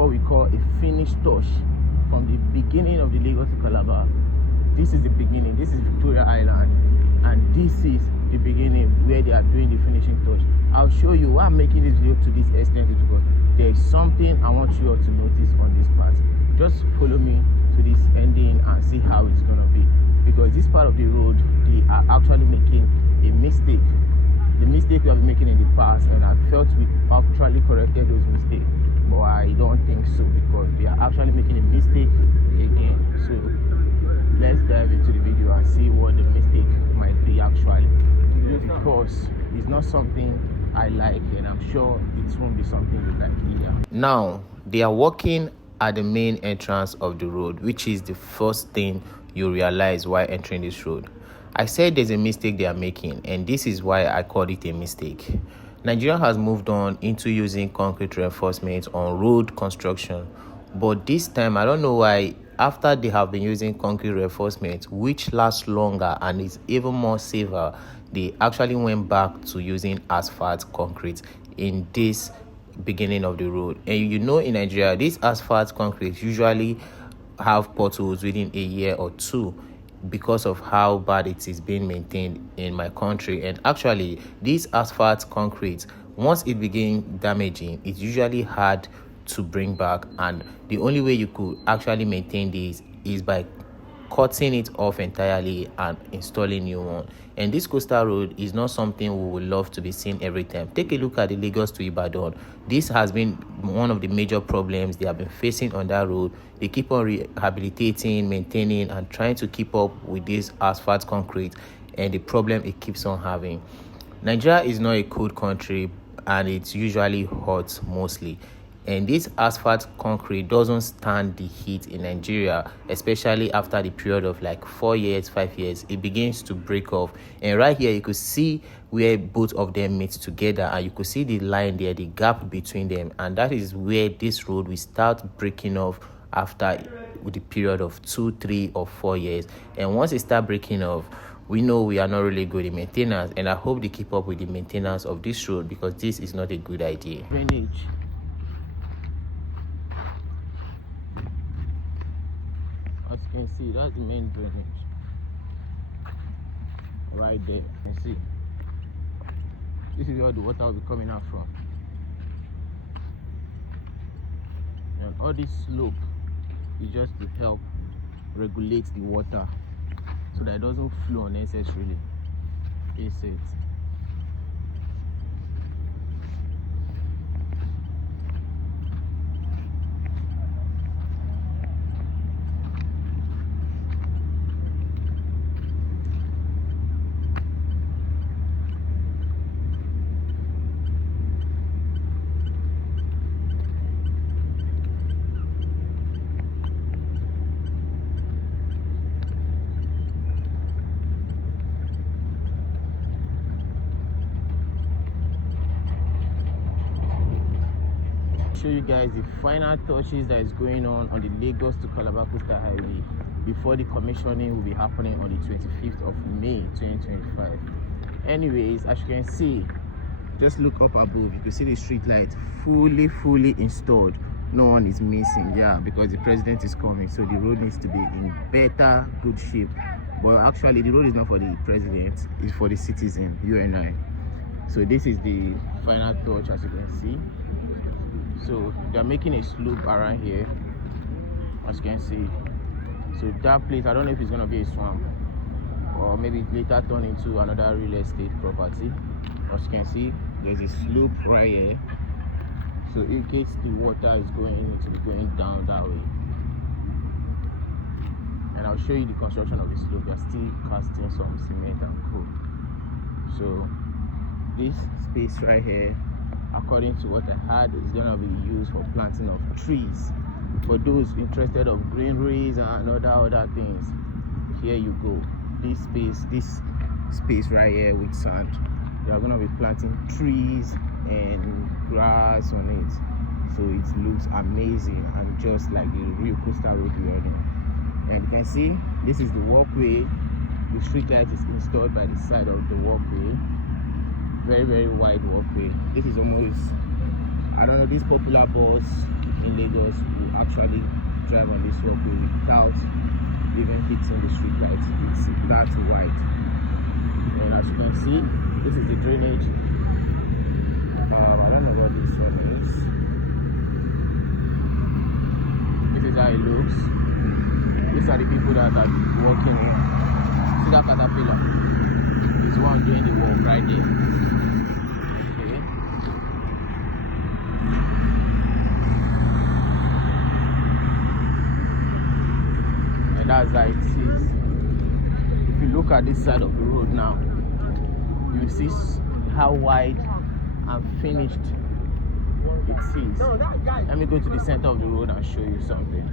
what we call a finished touch from the beginning of the Lagos to Calabar. This is the beginning. This is Victoria Island, and this is the beginning where they are doing the finishing touch. I'll show you why I'm making this video to this extent, is because there is something I want you all to notice on this part. Just follow me to this ending and see how it's gonna be, because this part of the road, they are actually making a mistake. The mistake we have been making in the past, and I felt we actually corrected those mistakes, but I don't think so, because they are actually making a mistake again. So let's dive into the video and see what the mistake might be actually, because it's not something I like, and I'm sure it won't be something you like either. Now they are walking at the main entrance of the road, which is the first thing you realize while entering this road. I said there's a mistake they are making, and this is why I called it a mistake. Nigeria has moved on into using concrete reinforcements on road construction, but this time I don't know why, after they have been using concrete reinforcements which lasts longer and is even more safer, they actually went back to using asphalt concrete in this beginning of the road. And you know, in Nigeria, these asphalt concrete usually have potholes within a year or two, because of how bad it is being maintained in my country. And actually, this asphalt concrete, once it begins damaging, it's usually hard to bring back, and the only way you could actually maintain this is by cutting it off entirely and installing new one. And this coastal road is not something we would love to be seeing every time. Take a look at the Lagos to Ibadan. This has been one of the major problems they have been facing on that road. They keep on rehabilitating, maintaining, and trying to keep up with this asphalt concrete, and the problem it keeps on having. Nigeria is not a cold country, and it's usually hot mostly. And this asphalt concrete doesn't stand the heat in Nigeria, especially after the period of like 4 years, 5 years. It begins to break off. And right here, you could see where both of them meet together, and you could see the line there, the gap between them. And that is where this road will start breaking off after the period of 2, 3, or 4 years. And once it starts breaking off, we know we are not really good in maintenance. And I hope they keep up with the maintenance of this road, because this is not a good idea. Drainage. As you can see, that's the main drainage right there. You can see this is where the water will be coming out from, and all this slope is just to help regulate the water so that it doesn't flow unnecessarily. Is it? Show you guys the final touches that is going on the Lagos to Calabar Coastal Highway before the commissioning will be happening on the 25th of May 2025. Anyways, as you can see, just look up above, you can see the street light fully installed. No one is missing, yeah, because the president is coming, so the road needs to be in better good shape. But actually, the road is not for the president, it's for the citizen, you and I. So this is the final touch, as you can see. So they're making a slope around here, as you can see. So that place, I don't know if it's gonna be a swamp, or maybe later turn into another real estate property. As you can see, there's a slope right here, so in case the water is going, it will be going down that way. And I'll show you the construction of the slope. They're still casting some cement and coal. So this space right here, according to what I heard, is gonna be used for planting of trees. For those interested of greeneries and other things, here you go. This space right here with sand, they are gonna be planting trees and grass on it, so it looks amazing and just like the real coastal road we are in. And you can see this is the walkway. The street light is installed by the side of the walkway. Very wide walkway. This is almost, I don't know, this popular bus in Lagos will actually drive on this walkway without even hitting the street lights. It's that wide. And as you can see, this is the drainage. I don't know what this one is. This is how it looks. These are the people that are working here. See that caterpillar? Is the one doing the work right there. Okay. And that's how it is. If you look at this side of the road now, you see how wide and finished it is. Let me go to the center of the road and show you something.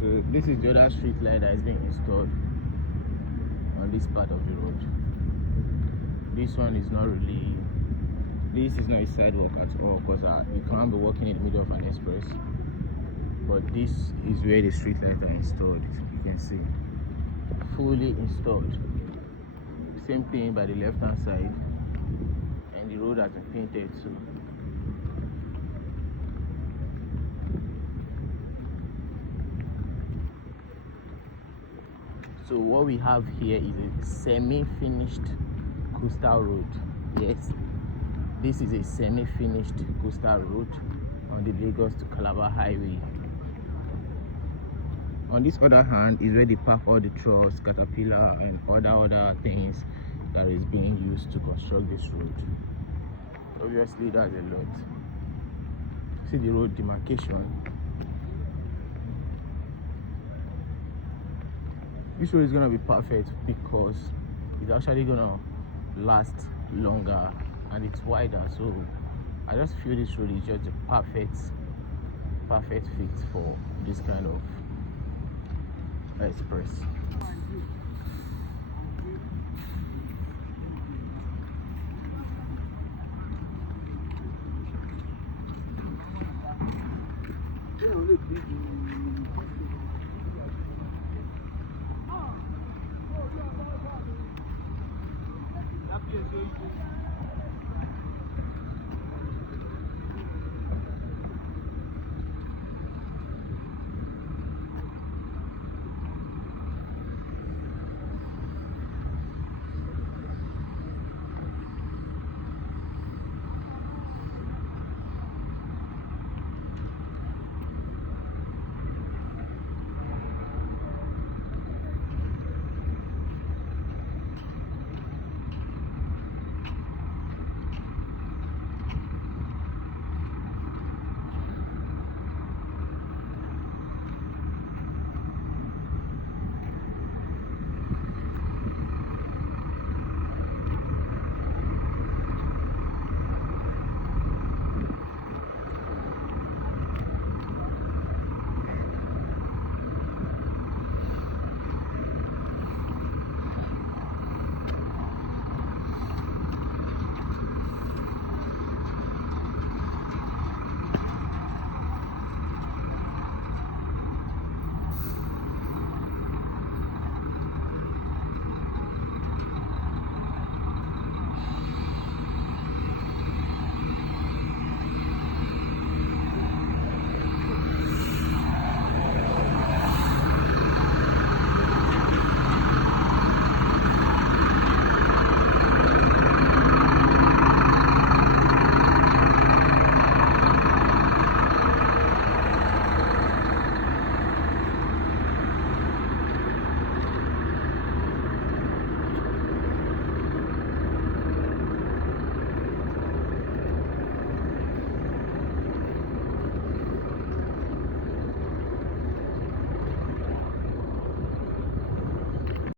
So this is the other street light that is being installed on this part of the road. This one is not really, this is not a sidewalk at all, because you can't be walking in the middle of an express. But this is where the street lights are installed. You can see, fully installed. Same thing by the left hand side, and the road has been painted too. So what we have here is a semi-finished coastal road. Yes, this is a semi-finished coastal road on the Lagos to Calabar highway. On this other hand is where they park all the trucks, caterpillar, and other things that is being used to construct this road. Obviously, that's a lot. See the road demarcation. This road is gonna be perfect because it's actually gonna last longer and it's wider. So I just feel this road is just a perfect fit for this kind of express.